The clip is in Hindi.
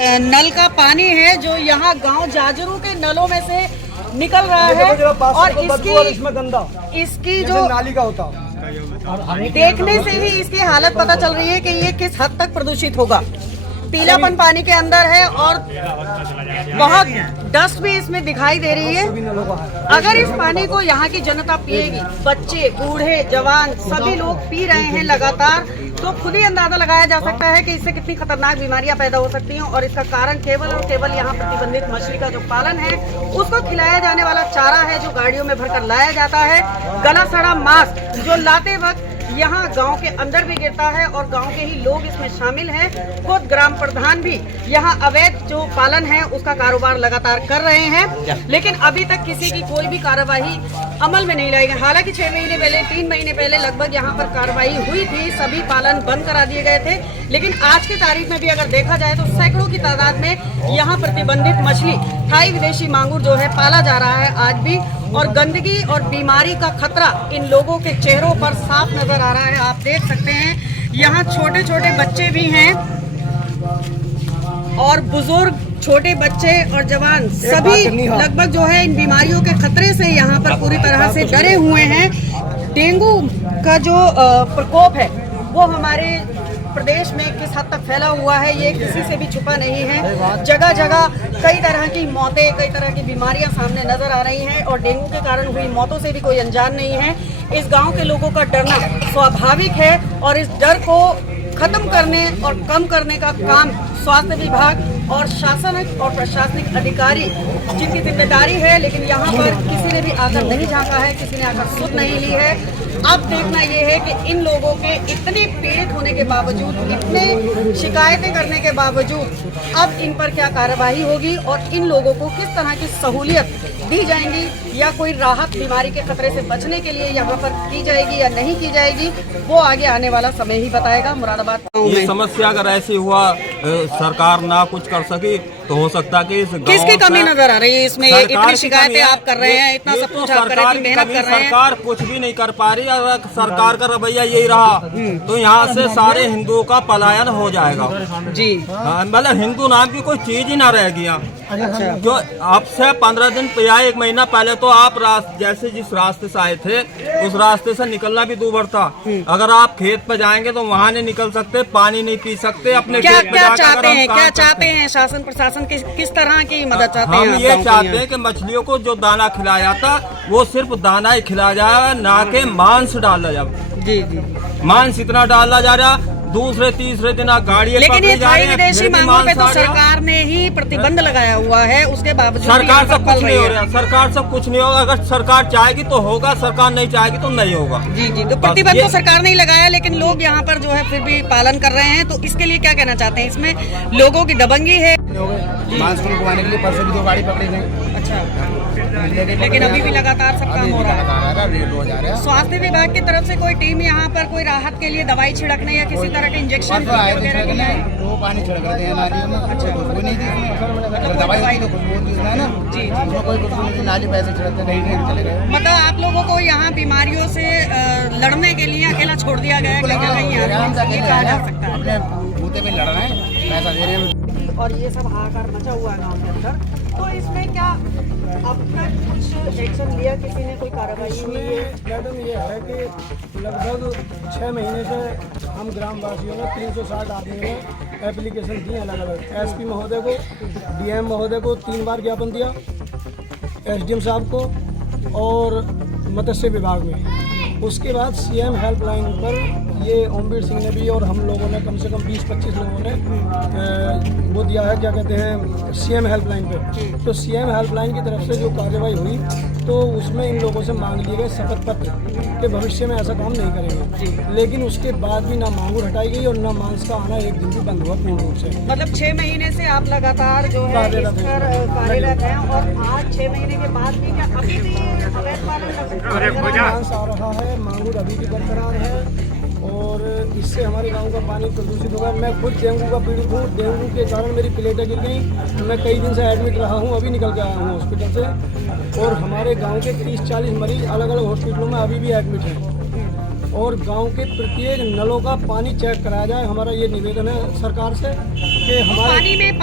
नल का पानी है जो यहाँ गांव जाजरू के नलों में से निकल रहा है और इसकी जो नाली का होता देखने से ही इसकी हालत पता चल रही है कि ये किस हद तक प्रदूषित होगा। पीलापन पानी के अंदर है और बहुत डस्ट भी इसमें दिखाई दे रही है। अगर इस पानी को यहाँ की जनता पिएगी, बच्चे बूढ़े जवान सभी लोग पी रहे हैं लगातार, तो खुद ही अंदाजा लगाया जा सकता है कि इससे कितनी खतरनाक बीमारियां पैदा हो सकती हैं। और इसका कारण केवल और केवल यहाँ प्रतिबंधित मछली का जो पालन है, उसको खिलाया जाने वाला चारा है जो गाड़ियों में भरकर लाया जाता है, गला सड़ा मांस जो लाते वक्त यहाँ गांव के अंदर भी गिरता है और गांव के ही लोग इसमें शामिल हैं। खुद ग्राम प्रधान भी यहाँ अवैध जो पालन है उसका कारोबार लगातार कर रहे हैं, लेकिन अभी तक किसी की कोई भी कार्यवाही अमल में नहीं लाई गई। हालांकि 6 महीने पहले 3 महीने पहले लगभग यहाँ पर कार्रवाई हुई थी, सभी पालन बंद करा दिए गए थे, लेकिन आज की तारीख में भी अगर देखा जाए तो सैकड़ों की तादाद में यहाँ प्रतिबंधित मछली थाई विदेशी मांगुर जो है पाला जा रहा है आज भी। और गंदगी और बीमारी का खतरा इन लोगों के चेहरों पर साफ नजर आ रहा है। आप देख सकते हैं यहाँ छोटे छोटे बच्चे भी हैं और बुजुर्ग, छोटे बच्चे और जवान सभी लगभग जो है इन बीमारियों के खतरे से यहाँ पर पूरी तरह से डरे हुए हैं। डेंगू का जो प्रकोप है वो हमारे प्रदेश में किस हद तक फैला हुआ है ये किसी से भी छुपा नहीं है। जगह जगह कई तरह की मौतें, कई तरह की बीमारियां सामने नजर आ रही हैं और डेंगू के कारण हुई मौतों से भी कोई अनजान नहीं है। इस गांव के लोगों का डरना स्वाभाविक है और इस डर को खत्म करने और कम करने का काम स्वास्थ्य विभाग और शासन और प्रशासनिक अधिकारी जिनकी जिम्मेदारी है, लेकिन यहाँ पर किसी ने भी आकर नहीं झांका है, किसी ने आकर सुध नहीं ली है। अब देखना ये है कि इन लोगों के इतने पीड़ित होने के बावजूद, इतने शिकायतें करने के बावजूद अब इन पर क्या कार्रवाई होगी और इन लोगों को किस तरह की सहूलियत दी जाएंगी या कोई राहत बीमारी के खतरे से बचने के लिए यहाँ पर की जाएगी या नहीं की जाएगी, वो आगे आने वाला समय ही बताएगा। मुरादाबाद ये समस्या अगर ऐसी हुआ सरकार ना कुछ कर सकी तो हो सकता है कि इस किसकी कमी नजर आ रही है इसमें? इतनी शिकायतें आप कर रहे हैं, इतना सब कुछ आप कर रहे हैं, मेहनत कर रहे हैं, सरकार कुछ भी नहीं कर पा रही। अगर सरकार का रवैया यही रहा तो यहाँ से सारे हिंदुओं का पलायन हो जाएगा जी। मतलब हिंदू नाम की कोई चीज ही ना रहेगी यहाँ। जो अब से 15 दिन या 1 महीना पहले तो आप जैसे जिस रास्ते से आए थे उस रास्ते से निकलना भी दूभर था। अगर आप खेत पे जाएंगे तो वहाँ नहीं निकल सकते, पानी नहीं पी सकते। अपने क्या चाहते हैं शासन प्रशासन किस तरह की मदद चाहते हैं? हम ये चाहते हैं कि मछलियों को जो दाना खिलाया था वो सिर्फ दाना ही खिलाया जाए, ना कि मांस डाला जाए। जी जी, मांस इतना डाला जा रहा, दूसरे तीसरे दिन गाड़ी, लेकिन ये थाई विदेशी मांगों पे तो सरकार ने ही प्रतिबंध लगाया हुआ है, उसके बावजूद सरकार से कुछ नहीं हो रहा। सरकार से कुछ नहीं होगा। अगर सरकार चाहेगी तो होगा, सरकार नहीं चाहेगी तो नहीं होगा। जी जी, तो प्रतिबंध तो सरकार ने ही लगाया, लेकिन लोग यहाँ पर जो है फिर भी पालन कर रहे हैं, तो इसके लिए क्या कहना चाहते हैं? इसमें लोगों की दबंगी है। मांस को घुमाने के लिए परसों भी 2 गाड़ी पकड़ी गई। अच्छा, लेकिन अभी भी लगातार सब काम हो रहा है। स्वास्थ्य विभाग की तरफ से कोई टीम यहाँ पर कोई राहत के लिए दवाई छिड़कने या किसी तरह के इंजेक्शन वगैरह नहीं आए? वो पानी छिड़क रहे हैं नालियों में। अच्छा, खुशबू नहीं थी, दवाई तो खुशबू थी ना। जी, कोई खुशबू नहीं थी, नाली पैसे छिड़कते नहीं चले गए। मतलब आप लोगों को यहाँ बीमारियों से लड़ने के लिए अकेला छोड़ दिया गया है, कहीं कहा जा सकता है? अपने बूते पे लड़ रहे हैं, पैसा दे रहे हैं। और ये सब हाहाकार मचा हुआ है गाँव के अंदर, तो इसमें क्या अब तक कुछ एक्शन लिया, किसी ने कोई कार्रवाई हुई है? मैडम ये है कि लगभग 6 महीने से हम ग्रामवासियों ने 360 आदमियों ने एप्लीकेशन दी अलग अलग। एसपी महोदय को, डीएम महोदय को 3 बार ज्ञापन दिया, एसडीएम साहब को और मत्स्य विभाग में। उसके बाद सीएम हेल्पलाइन पर ये ओमवीर सिंह ने भी और हम लोगों ने कम से कम 20-25 लोगों ने वो दिया है, क्या कहते हैं, सीएम हेल्पलाइन पे। तो सीएम हेल्पलाइन की तरफ से जो कार्रवाई हुई तो उसमें इन लोगों से मांग लिए गए शपथ पत्र कि भविष्य में ऐसा काम नहीं करेंगे, लेकिन उसके बाद भी ना मांगूर हटाई गई और ना मांस का आना एक दिन भी बंद हुआ पूर्ण रूप से। मतलब 6 महीने से आप लगातार जो है इस पर कार्यरत हैं और आज 6 महीने के बाद भी क्या अभी भी अवैध पालन मांस आ रहा है, मांगूर अभी भी बरकरार है और इससे हमारे गांव का पानी प्रदूषित होगा। मैं खुद डेंगू का पीड़ित हूँ, डेंगू के कारण मेरी प्लेटें गिर गई, मैं कई दिन से एडमिट रहा हूँ, अभी निकल के आया हूँ हॉस्पिटल से। और हमारे गांव के 30-40 मरीज अलग अलग हॉस्पिटलों में अभी भी एडमिट हैं। और गांव के प्रत्येक नलों का पानी चेक कराया जाए, हमारा ये निवेदन है सरकार से कि हमारे पानी में